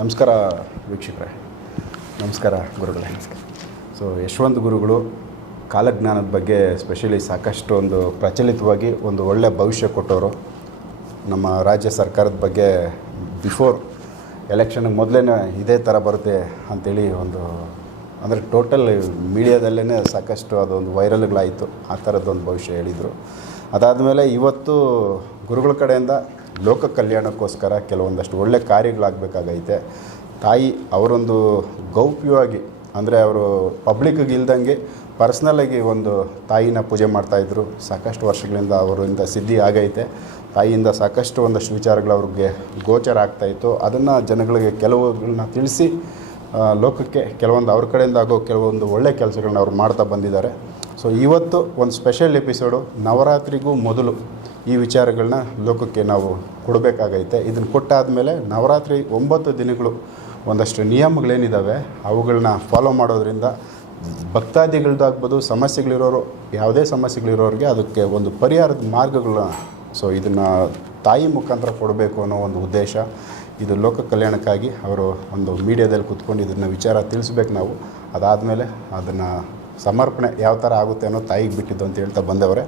ನಮಸ್ಕಾರ ವೀಕ್ಷಕರೇ, ನಮಸ್ಕಾರ ಗುರುಗಳೇ. ಸೊ ಯಶವಂತ ಗುರುಗಳು ಕಾಲಜ್ಞಾನದ ಬಗ್ಗೆ ಸ್ಪೆಷಲಿ ಸಾಕಷ್ಟು ಒಂದು ಪ್ರಚಲಿತವಾಗಿ ಒಂದು ಒಳ್ಳೆಯ ಭವಿಷ್ಯ ಕೊಟ್ಟವರು. ನಮ್ಮ ರಾಜ್ಯ ಸರ್ಕಾರದ ಬಗ್ಗೆ ಬಿಫೋರ್ ಎಲೆಕ್ಷನ್ಗೆ ಮೊದಲೇ ಇದೇ ಥರ ಬರುತ್ತೆ ಅಂಥೇಳಿ ಒಂದು ಅಂದರೆ ಟೋಟಲ್ ಮೀಡಿಯಾದಲ್ಲೇ ಸಾಕಷ್ಟು ಅದೊಂದು ವೈರಲ್ಗಳಾಯಿತು. ಆ ಥರದ್ದೊಂದು ಭವಿಷ್ಯ ಹೇಳಿದರು. ಅದಾದಮೇಲೆ ಇವತ್ತು ಗುರುಗಳ ಕಡೆಯಿಂದ ಲೋಕ ಕಲ್ಯಾಣಕ್ಕೋಸ್ಕರ ಕೆಲವೊಂದಷ್ಟು ಒಳ್ಳೆ ಕಾರ್ಯಗಳಾಗಬೇಕಾಗೈತೆ. ತಾಯಿ ಅವರೊಂದು ಗೌಪ್ಯವಾಗಿ ಅಂದರೆ ಅವರು ಪಬ್ಲಿಕ್ಕಿಗೆ ಇಲ್ದಂಗೆ ಪರ್ಸ್ನಲಾಗಿ ಒಂದು ತಾಯಿನ ಪೂಜೆ ಮಾಡ್ತಾಯಿದ್ರು. ಸಾಕಷ್ಟು ವರ್ಷಗಳಿಂದ ಅವರಿಂದ ಸಿದ್ಧಿ ಆಗೈತೆ. ತಾಯಿಯಿಂದ ಸಾಕಷ್ಟು ಒಂದಷ್ಟು ವಿಚಾರಗಳು ಅವ್ರಿಗೆ ಗೋಚರ ಆಗ್ತಾಯಿತ್ತು. ಅದನ್ನು ಜನಗಳಿಗೆ ಕೆಲವುಗಳನ್ನ ತಿಳಿಸಿ ಲೋಕಕ್ಕೆ ಕೆಲವೊಂದು ಅವ್ರ ಕಡೆಯಿಂದ ಆಗೋ ಕೆಲವೊಂದು ಒಳ್ಳೆ ಕೆಲಸಗಳನ್ನ ಅವ್ರು ಮಾಡ್ತಾ ಬಂದಿದ್ದಾರೆ. ಸೊ ಇವತ್ತು ಒಂದು ಸ್ಪೆಷಲ್ ಎಪಿಸೋಡು, ನವರಾತ್ರಿಗೂ ಮೊದಲು ಈ ವಿಚಾರಗಳನ್ನ ಲೋಕಕ್ಕೆ ನಾವು ಕೊಡಬೇಕಾಗೈತೆ. ಇದನ್ನು ಕೊಟ್ಟಾದಮೇಲೆ ನವರಾತ್ರಿ 9 ದಿನಗಳು ಒಂದಷ್ಟು ನಿಯಮಗಳೇನಿದ್ದಾವೆ ಅವುಗಳನ್ನ ಫಾಲೋ ಮಾಡೋದ್ರಿಂದ ಭಕ್ತಾದಿಗಳ್ದಾಗ್ಬೋದು, ಸಮಸ್ಯೆಗಳಿರೋರು, ಯಾವುದೇ ಸಮಸ್ಯೆಗಳಿರೋರಿಗೆ ಅದಕ್ಕೆ ಒಂದು ಪರಿಹಾರದ ಮಾರ್ಗಗಳನ್ನ ಸೊ ಇದನ್ನು ತಾಯಿ ಮುಖಾಂತರ ಕೊಡಬೇಕು ಅನ್ನೋ ಒಂದು ಉದ್ದೇಶ. ಇದು ಲೋಕ ಕಲ್ಯಾಣಕ್ಕಾಗಿ ಅವರು ಒಂದು ಮೀಡಿಯಾದಲ್ಲಿ ಕೂತ್ಕೊಂಡು ಇದನ್ನು ವಿಚಾರ ತಿಳಿಸ್ಬೇಕು ನಾವು. ಅದಾದಮೇಲೆ ಅದನ್ನು ಸಮರ್ಪಣೆ ಯಾವ ಥರ ಆಗುತ್ತೆ ಅನ್ನೋ ತಾಯಿಗೆ ಬಿಟ್ಟಿದ್ದು ಅಂತ ಹೇಳ್ತಾ ಬಂದವರೇ.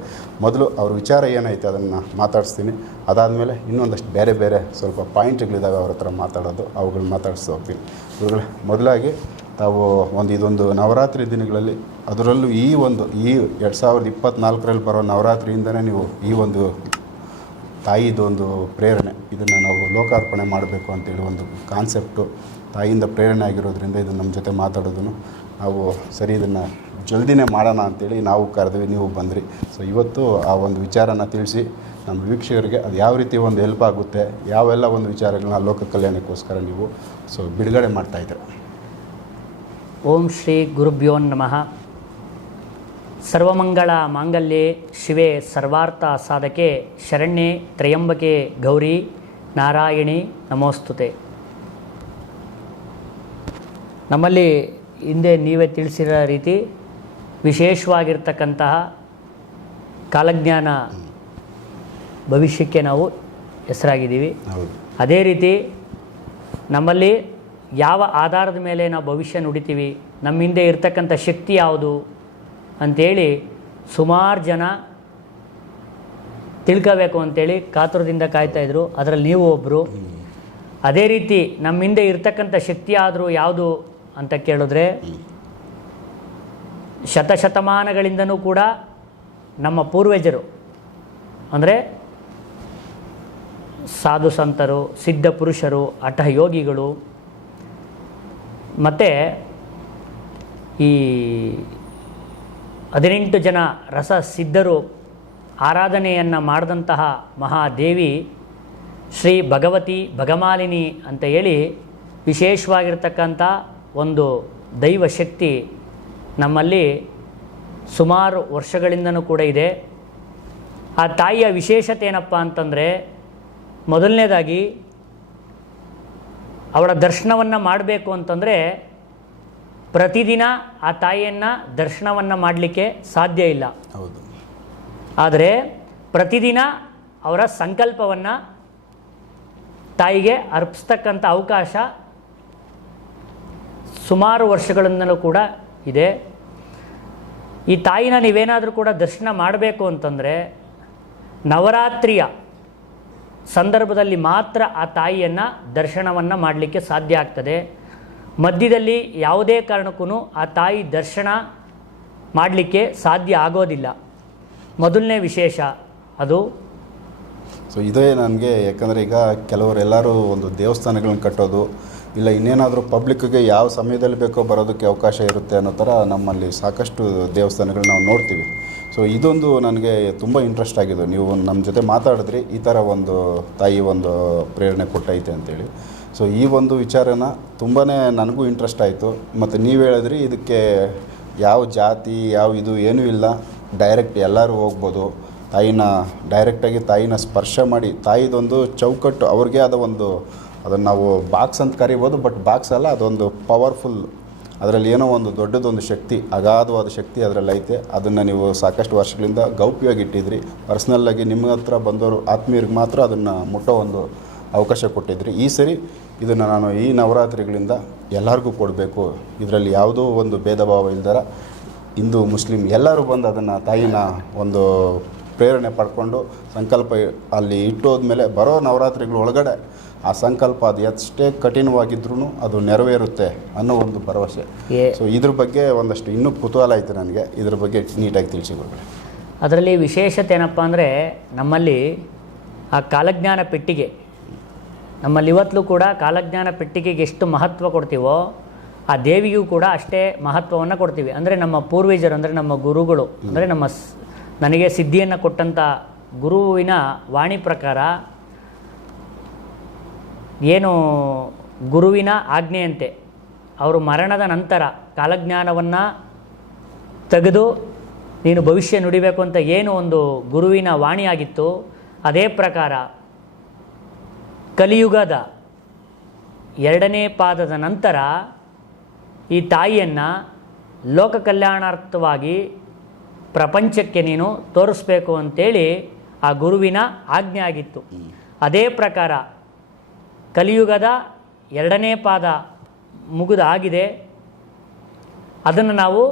ಮೊದಲು ಅವ್ರ ವಿಚಾರ ಏನೈತೆ ಅದನ್ನು ಮಾತಾಡಿಸ್ತೀನಿ. ಅದಾದಮೇಲೆ ಇನ್ನೊಂದಷ್ಟು ಬೇರೆ ಬೇರೆ ಸ್ವಲ್ಪ ಪಾಯಿಂಟ್ಗಳಿದ್ದಾವೆ ಅವ್ರ ಹತ್ರ ಮಾತಾಡೋದು, ಅವುಗಳನ್ನ ಮಾತಾಡಿಸ್ತಾ ಹೋಗ್ತೀನಿ. ಇವುಗಳೇ ಮೊದಲಾಗಿ ತಾವು ಇದೊಂದು ನವರಾತ್ರಿ ದಿನಗಳಲ್ಲಿ ಅದರಲ್ಲೂ ಈ 2024ರಲ್ಲಿ ಬರೋ ನವರಾತ್ರಿಯಿಂದನೇ ನೀವು ಈ ಒಂದು ತಾಯಿದೊಂದು ಪ್ರೇರಣೆ, ಇದನ್ನು ನಾವು ಲೋಕಾರ್ಪಣೆ ಮಾಡಬೇಕು ಅಂತೇಳಿ ಒಂದು ಕಾನ್ಸೆಪ್ಟು ತಾಯಿಯಿಂದ ಪ್ರೇರಣೆ ಆಗಿರೋದ್ರಿಂದ ಇದು ನಮ್ಮ ಜೊತೆ ಮಾತಾಡೋದನ್ನು ನಾವು ಸರಿ ಇದನ್ನು ಜಲ್ದಿನೇ ಮಾಡೋಣ ಅಂಥೇಳಿ ನಾವು ಕರೆದ್ವಿ, ನೀವು ಬಂದ್ರಿ. ಸೊ ಇವತ್ತು ಆ ಒಂದು ವಿಚಾರನ ತಿಳಿಸಿ ನಮ್ಮ ವೀಕ್ಷಕರಿಗೆ ಅದು ಯಾವ ರೀತಿ ಒಂದು ಹೆಲ್ಪ್ ಆಗುತ್ತೆ, ಯಾವೆಲ್ಲ ಒಂದು ವಿಚಾರಗಳನ್ನ ಲೋಕ ಕಲ್ಯಾಣಕ್ಕೋಸ್ಕರ ನೀವು ಸೊ ಬಿಡುಗಡೆ ಮಾಡ್ತಾಯಿದ್ದೀರ. ಓಂ ಶ್ರೀ ಗುರುಭ್ಯೋ ನಮಃ. ಸರ್ವಮಂಗಳ ಮಾಂಗಲ್ಯೆ ಶಿವೆ ಸರ್ವಾರ್ಥ ಸಾಧಕೆ ಶರಣ್ಯೆ ತ್ರಯಂಬಕೆ ಗೌರಿ ನಾರಾಯಣಿ ನಮೋಸ್ತುತೆ. ನಮ್ಮಲ್ಲಿ ಹಿಂದೆ ನೀವೇ ತಿಳಿಸಿರೋ ರೀತಿ ವಿಶೇಷವಾಗಿರ್ತಕ್ಕಂತಹ ಕಾಲಜ್ಞಾನ ಭವಿಷ್ಯಕ್ಕೆ ನಾವು ಹೆಸರಾಗಿದ್ದೀವಿ. ಅದೇ ರೀತಿ ನಮ್ಮಲ್ಲಿ ಯಾವ ಆಧಾರದ ಮೇಲೆ ನಾವು ಭವಿಷ್ಯ ನುಡಿತೀವಿ, ನಮ್ಮ ಹಿಂದೆ ಇರ್ತಕ್ಕಂಥ ಶಕ್ತಿ ಯಾವುದು ಅಂಥೇಳಿ ಸುಮಾರು ಜನ ತಿಳ್ಕೋಬೇಕು ಅಂಥೇಳಿ ಕಾತುರದಿಂದ ಕಾಯ್ತಾಯಿದ್ರು. ಅದರಲ್ಲಿ ನೀವು ಒಬ್ಬರು. ಅದೇ ರೀತಿ ನಮ್ಮ ಹಿಂದೆ ಇರ್ತಕ್ಕಂಥ ಶಕ್ತಿ ಆದರೂ ಯಾವುದು ಅಂತ ಕೇಳಿದ್ರೆ, ಶತಶತಮಾನಗಳಿಂದನೂ ಕೂಡ ನಮ್ಮ ಪೂರ್ವಜರು ಅಂದರೆ ಸಾಧು ಸಂತರು, ಸಿದ್ಧ ಪುರುಷರು, ಹಠ ಯೋಗಿಗಳು ಮತ್ತು ಈ 18 ಜನ ರಸ ಸಿದ್ಧರು ಆರಾಧನೆಯನ್ನು ಮಾಡಿದಂತಹ ಮಹಾದೇವಿ ಶ್ರೀ ಭಗವತಿ ಭಗಮಾಲಿನಿ ಅಂತ ಹೇಳಿ ವಿಶೇಷವಾಗಿರ್ತಕ್ಕಂಥ ಒಂದು ದೈವ ಶಕ್ತಿ ನಮ್ಮಲ್ಲಿ ಸುಮಾರು ವರ್ಷಗಳಿಂದನೂ ಕೂಡ ಇದೆ. ಆ ತಾಯಿಯ ವಿಶೇಷತೆ ಏನಪ್ಪ ಅಂತಂದರೆ, ಮೊದಲನೇದಾಗಿ ಅವಳ ದರ್ಶನವನ್ನು ಮಾಡಬೇಕು ಅಂತಂದರೆ ಪ್ರತಿದಿನ ಆ ತಾಯಿಯನ್ನು ದರ್ಶನವನ್ನು ಮಾಡಲಿಕ್ಕೆ ಸಾಧ್ಯ ಇಲ್ಲ. ಹೌದು. ಆದರೆ ಪ್ರತಿದಿನ ಅವರ ಸಂಕಲ್ಪವನ್ನು ತಾಯಿಗೆ ಅರ್ಪಿಸ್ತಕ್ಕಂಥ ಅವಕಾಶ ಸುಮಾರು ವರ್ಷಗಳಿಂದಲೂ ಕೂಡ ಇದೆ. ಈ ತಾಯಿನ ನೀವೇನಾದರೂ ಕೂಡ ದರ್ಶನ ಮಾಡಬೇಕು ಅಂತಂದರೆ ನವರಾತ್ರಿಯ ಸಂದರ್ಭದಲ್ಲಿ ಮಾತ್ರ ಆ ತಾಯಿಯನ್ನು ದರ್ಶನವನ್ನು ಮಾಡಲಿಕ್ಕೆ ಸಾಧ್ಯ ಆಗ್ತದೆ. ಮಧ್ಯದಲ್ಲಿ ಯಾವುದೇ ಕಾರಣಕ್ಕೂ ಆ ತಾಯಿ ದರ್ಶನ ಮಾಡಲಿಕ್ಕೆ ಸಾಧ್ಯ ಆಗೋದಿಲ್ಲ. ಮೊದಲನೇ ವಿಶೇಷ ಅದು. ಸೊ ಇದೇ ನನಗೆ, ಯಾಕಂದರೆ ಈಗ ಕೆಲವರೆಲ್ಲರೂ ಒಂದು ದೇವಸ್ಥಾನಗಳನ್ನ ಕಟ್ಟೋದು ಇಲ್ಲ ಇನ್ನೇನಾದರೂ ಪಬ್ಲಿಕ್ಕಿಗೆ ಯಾವ ಸಮಯದಲ್ಲಿ ಬೇಕೋ ಬರೋದಕ್ಕೆ ಅವಕಾಶ ಇರುತ್ತೆ ಅನ್ನೋ ಥರ ನಮ್ಮಲ್ಲಿ ಸಾಕಷ್ಟು ದೇವಸ್ಥಾನಗಳು ನಾವು ನೋಡ್ತೀವಿ. ಸೊ ಇದೊಂದು ನನಗೆ ತುಂಬ ಇಂಟ್ರೆಸ್ಟ್ ಆಗಿದೆ. ನೀವು ನಮ್ಮ ಜೊತೆ ಮಾತಾಡಿದ್ರಿ, ಈ ಥರ ಒಂದು ತಾಯಿ ಒಂದು ಪ್ರೇರಣೆ ಕೊಟ್ಟೈತೆ ಅಂತೇಳಿ. ಸೊ ಈ ಒಂದು ವಿಚಾರನ ತುಂಬಾ ನನಗೂ ಇಂಟ್ರೆಸ್ಟ್ ಆಯಿತು. ಮತ್ತು ನೀವು ಹೇಳಿದ್ರಿ ಇದಕ್ಕೆ ಯಾವ ಜಾತಿ ಯಾವ ಇದು ಏನೂ ಇಲ್ಲ, ಡೈರೆಕ್ಟ್ ಎಲ್ಲರೂ ಹೋಗ್ಬೋದು. ತಾಯಿನ ಡೈರೆಕ್ಟಾಗಿ ತಾಯಿನ ಸ್ಪರ್ಶ ಮಾಡಿ ತಾಯಿದೊಂದು ಚೌಕಟ್ಟು ಅವ್ರಿಗೆ ಆದ ಒಂದು, ಅದನ್ನು ನಾವು ಬಾಕ್ಸ್ ಅಂತ ಕರಿಬೋದು, ಬಟ್ ಬಾಕ್ಸ್ ಅಲ್ಲ, ಅದೊಂದು ಪವರ್ಫುಲ್, ಅದರಲ್ಲಿ ಏನೋ ಒಂದು ದೊಡ್ಡದೊಂದು ಶಕ್ತಿ, ಅಗಾಧವಾದ ಶಕ್ತಿ ಅದರಲ್ಲಿ ಐತೆ. ಅದನ್ನು ನೀವು ಸಾಕಷ್ಟು ವರ್ಷಗಳಿಂದ ಗೌಪ್ಯವಾಗಿ ಇಟ್ಟಿದ್ರಿ. ಪರ್ಸ್ನಲ್ಲಾಗಿ ನಿಮ್ಮ ಹತ್ರ ಬಂದವರು ಆತ್ಮೀಯರಿಗೆ ಮಾತ್ರ ಅದನ್ನು ಮುಟ್ಟೋ ಒಂದು ಅವಕಾಶ ಕೊಟ್ಟಿದ್ರಿ. ಈ ಸರಿ ಇದನ್ನು ನಾನು ಈ ನವರಾತ್ರಿಗಳಿಂದ ಎಲ್ಲರಿಗೂ ಕೊಡಬೇಕು, ಇದರಲ್ಲಿ ಯಾವುದೋ ಒಂದು ಭೇದ ಭಾವ ಇಲ್ದರ ಹಿಂದೂ ಮುಸ್ಲಿಂ ಎಲ್ಲರೂ ಬಂದು ಅದನ್ನು ತಾಯಿನ ಒಂದು ಪ್ರೇರಣೆ ಪಡ್ಕೊಂಡು ಸಂಕಲ್ಪ ಅಲ್ಲಿ ಇಟ್ಟೋದ್ಮೇಲೆ ಬರೋ ನವರಾತ್ರಿಗಳ ಒಳಗಡೆ ಆ ಸಂಕಲ್ಪ ಅದು ಎಷ್ಟೇ ಕಠಿಣವಾಗಿದ್ರೂ ಅದು ನೆರವೇರುತ್ತೆ ಅನ್ನೋ ಒಂದು ಭರವಸೆ. ಸೊ ಇದ್ರ ಬಗ್ಗೆ ಒಂದಷ್ಟು ಇನ್ನೂ ಕುತೂಹಲ ಐತೆ ನನಗೆ, ಇದ್ರ ಬಗ್ಗೆ ನೀಟಾಗಿ ತಿಳಿಸಿ ಗುರುಗಳೇ. ಅದರಲ್ಲಿ ವಿಶೇಷತೆ ಏನಪ್ಪ ಅಂದರೆ, ನಮ್ಮಲ್ಲಿ ಆ ಕಾಲಜ್ಞಾನ ಪೆಟ್ಟಿಗೆ, ನಮ್ಮಲ್ಲಿ ಇವತ್ತಲೂ ಕೂಡ ಕಾಲಜ್ಞಾನ ಪೆಟ್ಟಿಗೆಗೆ ಎಷ್ಟು ಮಹತ್ವ ಕೊಡ್ತೀವೋ ಆ ದೇವಿಗೂ ಕೂಡ ಅಷ್ಟೇ ಮಹತ್ವವನ್ನು ಕೊಡ್ತೀವಿ. ಅಂದರೆ ನಮ್ಮ ಪೂರ್ವಜರು, ಅಂದರೆ ನಮ್ಮ ಗುರುಗಳು, ಅಂದರೆ ನನಗೆ ಸಿದ್ಧಿಯನ್ನು ಕೊಟ್ಟಂಥ ಗುರುವಿನ ವಾಣಿ ಪ್ರಕಾರ ಏನು ಗುರುವಿನ ಆಜ್ಞೆಯಂತೆ ಅವರು ಮರಣದ ನಂತರ ಕಾಲಜ್ಞಾನವನ್ನು ತೆಗೆದು ನೀನು ಭವಿಷ್ಯ ನುಡಿಬೇಕು ಅಂತ ಏನು ಒಂದು ಗುರುವಿನ ವಾಣಿಯಾಗಿತ್ತು, ಅದೇ ಪ್ರಕಾರ ಕಲಿಯುಗದ 2ನೇ ಪಾದದ ನಂತರ ಈ ತಾಯಿಯನ್ನು ಲೋಕ ಕಲ್ಯಾಣಾರ್ಥವಾಗಿ ಪ್ರಪಂಚಕ್ಕೆ ನೀನು ತೋರಿಸ್ಬೇಕು ಅಂತೇಳಿ ಆ ಗುರುವಿನ ಆಜ್ಞೆ ಆಗಿತ್ತು. ಅದೇ ಪ್ರಕಾರ ಕಲಿಯುಗದ 2ನೇ ಪಾದ ಮುಗಿದಾಗಿದೆ. ಅದನ್ನು ನಾವು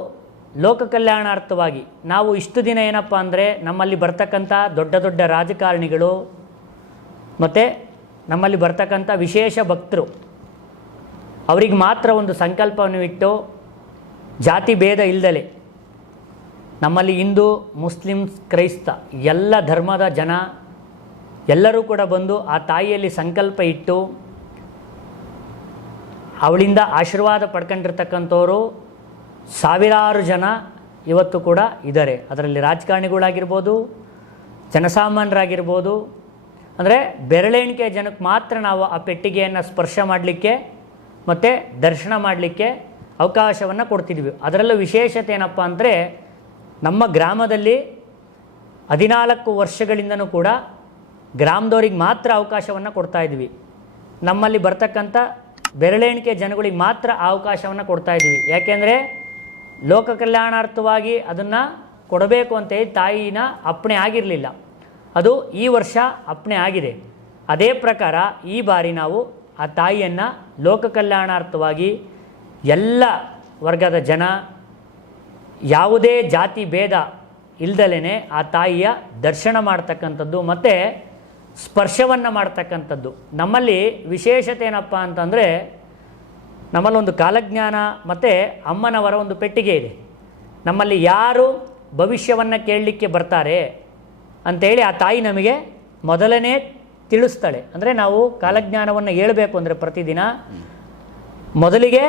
ಲೋಕ ಕಲ್ಯಾಣಾರ್ಥವಾಗಿ ನಾವು ಇಷ್ಟು ದಿನ ಏನಪ್ಪ ಅಂದರೆ, ನಮ್ಮಲ್ಲಿ ಬರ್ತಕ್ಕಂಥ ದೊಡ್ಡ ದೊಡ್ಡ ರಾಜಕಾರಣಿಗಳು ಮತ್ತು ನಮ್ಮಲ್ಲಿ ಬರ್ತಕ್ಕಂಥ ವಿಶೇಷ ಭಕ್ತರು ಅವರಿಗೆ ಮಾತ್ರ ಒಂದು ಸಂಕಲ್ಪವನ್ನು ಇಟ್ಟು ಜಾತಿ ಭೇದ ಇಲ್ಲದಲೆ ನಮ್ಮಲ್ಲಿ ಹಿಂದೂ ಮುಸ್ಲಿಮ್ಸ್ ಕ್ರೈಸ್ತ ಎಲ್ಲ ಧರ್ಮದ ಜನ ಎಲ್ಲರೂ ಕೂಡ ಬಂದು ಆ ತಾಯಿಯಲ್ಲಿ ಸಂಕಲ್ಪ ಇಟ್ಟು ಅವಳಿಂದ ಆಶೀರ್ವಾದ ಪಡ್ಕೊಂಡಿರ್ತಕ್ಕಂಥವರು ಸಾವಿರಾರು ಜನ ಇವತ್ತು ಕೂಡ ಇದ್ದಾರೆ. ಅದರಲ್ಲಿ ರಾಜಕಾರಣಿಗಳಾಗಿರ್ಬೋದು, ಜನಸಾಮಾನ್ಯರಾಗಿರ್ಬೋದು. ಅಂದರೆ ಬೆರಳೆಣಿಕೆ ಜನಕ್ಕೆ ಮಾತ್ರ ನಾವು ಆ ಪೆಟ್ಟಿಗೆಯನ್ನು ಸ್ಪರ್ಶ ಮಾಡಲಿಕ್ಕೆ ಮತ್ತು ದರ್ಶನ ಮಾಡಲಿಕ್ಕೆ ಅವಕಾಶವನ್ನು ಕೊಡ್ತಿದ್ವಿ. ಅದರಲ್ಲೂ ವಿಶೇಷತೆ ಏನಪ್ಪ ಅಂದರೆ, ನಮ್ಮ ಗ್ರಾಮದಲ್ಲಿ 14 ವರ್ಷಗಳಿಂದನೂ ಕೂಡ ಗ್ರಾಮದವ್ರಿಗೆ ಮಾತ್ರ ಅವಕಾಶವನ್ನು ಕೊಡ್ತಾಯಿದ್ವಿ. ನಮ್ಮಲ್ಲಿ ಬರ್ತಕ್ಕಂಥ ಬೆರಳೆಣಿಕೆ ಜನಗಳಿಗೆ ಮಾತ್ರ ಅವಕಾಶವನ್ನು ಕೊಡ್ತಾಯಿದ್ವಿ. ಯಾಕೆಂದರೆ ಲೋಕ ಕಲ್ಯಾಣಾರ್ಥವಾಗಿ ಅದನ್ನು ಕೊಡಬೇಕು ಅಂತೇಳಿ ತಾಯಿನ ಅಪ್ಪಣೆ ಆಗಿರಲಿಲ್ಲ. ಅದು ಈ ವರ್ಷ ಅಪ್ಪಣೆ ಆಗಿದೆ. ಅದೇ ಪ್ರಕಾರ ಈ ಬಾರಿ ನಾವು ಆ ತಾಯಿಯನ್ನು ಲೋಕ ಕಲ್ಯಾಣಾರ್ಥವಾಗಿ ಎಲ್ಲ ವರ್ಗದ ಜನ, ಯಾವುದೇ ಜಾತಿ ಭೇದ ಇಲ್ದಲೇ ಆ ತಾಯಿಯ ದರ್ಶನ ಮಾಡ್ತಕ್ಕಂಥದ್ದು ಮತ್ತು ಸ್ಪರ್ಶವನ್ನು ಮಾಡ್ತಕ್ಕಂಥದ್ದು. ನಮ್ಮಲ್ಲಿ ವಿಶೇಷತೆ ಏನಪ್ಪ ಅಂತಂದರೆ, ನಮ್ಮಲ್ಲೊಂದು ಕಾಲಜ್ಞಾನ ಮತ್ತು ಅಮ್ಮನವರ ಒಂದು ಪೆಟ್ಟಿಗೆ ಇದೆ. ನಮ್ಮಲ್ಲಿ ಯಾರು ಭವಿಷ್ಯವನ್ನು ಕೇಳಲಿಕ್ಕೆ ಬರ್ತಾರೆ ಅಂಥೇಳಿ ಆ ತಾಯಿ ನಮಗೆ ಮೊದಲನೇ ತಿಳಿಸ್ತಾಳೆ. ಅಂದರೆ ನಾವು ಕಾಲಜ್ಞಾನವನ್ನು ಹೇಳಬೇಕು ಅಂದರೆ ಪ್ರತಿದಿನ ಮೊದಲಿಗೆ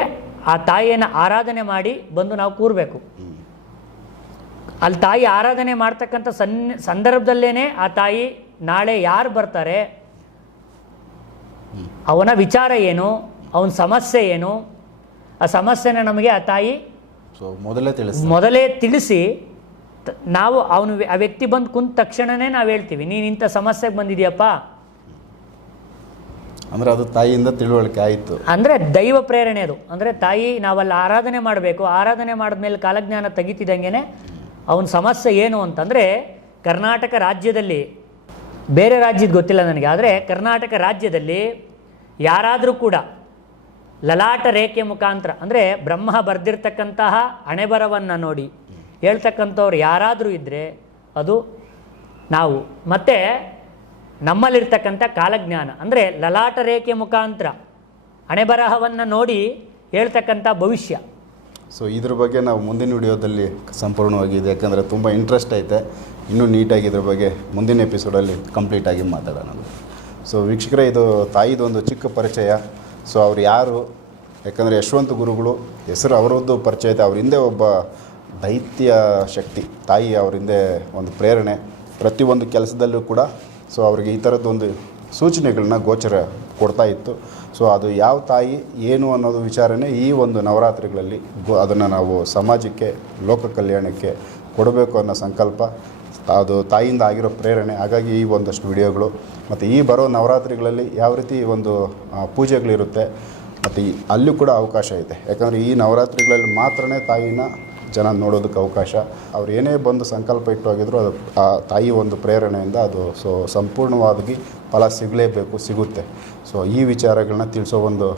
ಆ ತಾಯಿಯನ್ನು ಆರಾಧನೆ ಮಾಡಿ ಬಂದು ನಾವು ಕೂರಬೇಕು. ಅಲ್ಲಿ ತಾಯಿ ಆರಾಧನೆ ಮಾಡ್ತಕ್ಕಂಥ ಸಂದರ್ಭದಲ್ಲೇ ಆ ತಾಯಿ ನಾಳೆ ಯಾರು ಬರ್ತಾರೆ, ಅವನ ವಿಚಾರ ಏನು, ಅವನ ಸಮಸ್ಯೆ ಏನು, ಆ ಸಮಸ್ಯೆನ ನಮಗೆ ಆ ತಾಯಿ ಮೊದಲೇ ತಿಳಿಸಿ ನಾವು ಆ ವ್ಯಕ್ತಿ ಬಂದು ಕುಂತ ತಕ್ಷಣವೇ ನಾವು ಹೇಳ್ತೀವಿ, ನೀನು ಇಂಥ ಸಮಸ್ಯೆಗೆ ಬಂದಿದೆಯಪ್ಪ. ಅಂದರೆ ಅದು ತಾಯಿಯಿಂದ ತಿಳುವಳಿಕೆ ಆಯಿತು. ಅಂದರೆ ದೈವ ಪ್ರೇರಣೆ ಅದು. ಅಂದರೆ ತಾಯಿ ನಾವಲ್ಲಿ ಆರಾಧನೆ ಮಾಡಬೇಕು, ಆರಾಧನೆ ಮಾಡಿದ್ಮೇಲೆ ಕಾಲಜ್ಞಾನ ತೆಗಿತಿದ್ದಂಗೆ ಅವನ ಸಮಸ್ಯೆ ಏನು ಅಂತಂದರೆ, ಕರ್ನಾಟಕ ರಾಜ್ಯದಲ್ಲಿ, ಬೇರೆ ರಾಜ್ಯದ ಗೊತ್ತಿಲ್ಲ ನನಗೆ, ಆದರೆ ಕರ್ನಾಟಕ ರಾಜ್ಯದಲ್ಲಿ ಯಾರಾದರೂ ಕೂಡ ಲಲಾಟ ರೇಖೆ ಮುಖಾಂತರ, ಅಂದರೆ ಬ್ರಹ್ಮ ಬರೆದಿರ್ತಕ್ಕಂತಹ ಹಣೆಬರವನ್ನು ನೋಡಿ ಹೇಳ್ತಕ್ಕಂಥವ್ರು ಯಾರಾದರೂ ಇದ್ದರೆ ಅದು ನಾವು. ಮತ್ತು ನಮ್ಮಲ್ಲಿರ್ತಕ್ಕಂಥ ಕಾಲಜ್ಞಾನ ಅಂದರೆ ಲಲಾಟ ರೇಖೆ ಮುಖಾಂತರ ಹಣೆಬರಹವನ್ನು ನೋಡಿ ಹೇಳ್ತಕ್ಕಂಥ ಭವಿಷ್ಯ. ಸೊ ಇದ್ರ ಬಗ್ಗೆ ನಾವು ಮುಂದಿನ ವಿಡಿಯೋದಲ್ಲಿ ಸಂಪೂರ್ಣವಾಗಿ ಇದೆ, ಯಾಕಂದರೆ ತುಂಬ ಇಂಟ್ರೆಸ್ಟ್ ಐತೆ. ಇನ್ನೂ ನೀಟಾಗಿ ಇದ್ರ ಬಗ್ಗೆ ಮುಂದಿನ ಎಪಿಸೋಡಲ್ಲಿ ಕಂಪ್ಲೀಟಾಗಿ ಮಾತಾಡೋಣ. ಸೊ ವೀಕ್ಷಕರೇ, ಇದು ತಾಯಿದೊಂದು ಚಿಕ್ಕ ಪರಿಚಯ. ಸೊ ಅವ್ರು ಯಾರು, ಯಾಕಂದರೆ ಯಶವಂತ ಗುರುಗಳು ಹೆಸರು ಅವರದ್ದು ಪರಿಚಯ ಐತೆ. ಅವ್ರ ಹಿಂದೆ ಒಬ್ಬ ದೈತ್ಯ ಶಕ್ತಿ ತಾಯಿ, ಅವ್ರ ಹಿಂದೆ ಒಂದು ಪ್ರೇರಣೆ ಪ್ರತಿಯೊಂದು ಕೆಲಸದಲ್ಲೂ ಕೂಡ. ಸೊ ಅವ್ರಿಗೆ ಈ ಥರದ್ದೊಂದು ಸೂಚನೆಗಳನ್ನ ಗೋಚರ ಕೊಡ್ತಾ ಇತ್ತು. ಸೊ ಅದು ಯಾವ ತಾಯಿ ಏನು ಅನ್ನೋದು ವಿಚಾರನೇ ಈ ಒಂದು ನವರಾತ್ರಿಗಳಲ್ಲಿ ಅದನ್ನು ನಾವು ಸಮಾಜಕ್ಕೆ, ಲೋಕ ಕಲ್ಯಾಣಕ್ಕೆ ಕೊಡಬೇಕು ಅನ್ನೋ ಸಂಕಲ್ಪ ಅದು ತಾಯಿಯಿಂದ ಆಗಿರೋ ಪ್ರೇರಣೆ. ಹಾಗಾಗಿ ಈ ಒಂದಷ್ಟು ವಿಡಿಯೋಗಳು ಮತ್ತು ಈ ಬರೋ ನವರಾತ್ರಿಗಳಲ್ಲಿ ಯಾವ ರೀತಿ ಒಂದು ಪೂಜೆಗಳಿರುತ್ತೆ ಮತ್ತು ಅಲ್ಲೂ ಕೂಡ ಅವಕಾಶ ಇದೆ. ಯಾಕಂದರೆ ಈ ನವರಾತ್ರಿಗಳಲ್ಲಿ ಮಾತ್ರ ತಾಯಿನ ಜನ ನೋಡೋದಕ್ಕೆ ಅವಕಾಶ. ಅವ್ರು ಏನೇ ಬಂದು ಸಂಕಲ್ಪ ಇಟ್ಟು ಹೋಗಿದ್ರು ಅದು ಆ ತಾಯಿ ಒಂದು ಪ್ರೇರಣೆಯಿಂದ ಅದು ಸಂಪೂರ್ಣವಾಗಿ ಫಲ ಸಿಗಲೇಬೇಕು, ಸಿಗುತ್ತೆ. ಸೊ ಈ ವಿಚಾರಗಳನ್ನ ತಿಳಿಸೋ ಒಂದು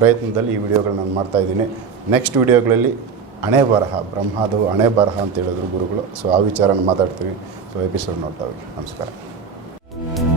ಪ್ರಯತ್ನದಲ್ಲಿ ಈ ವಿಡಿಯೋಗಳನ್ನ ನಾನು ಮಾಡ್ತಾಯಿದ್ದೀನಿ. ನೆಕ್ಸ್ಟ್ ವಿಡಿಯೋಗಳಲ್ಲಿ ಹಣೆ ಬರಹ, ಬ್ರಹ್ಮದು ಹಣೆ ಬರಹ ಅಂತ ಹೇಳಿದ್ರು ಗುರುಗಳು. ಸೊ ಆ ವಿಚಾರನ ಮಾತಾಡ್ತೀವಿ. ಸೊ ಎಪಿಸೋಡ್ ನೋಡ್ತಾ ಹೋಗಿ. ನಮಸ್ಕಾರ.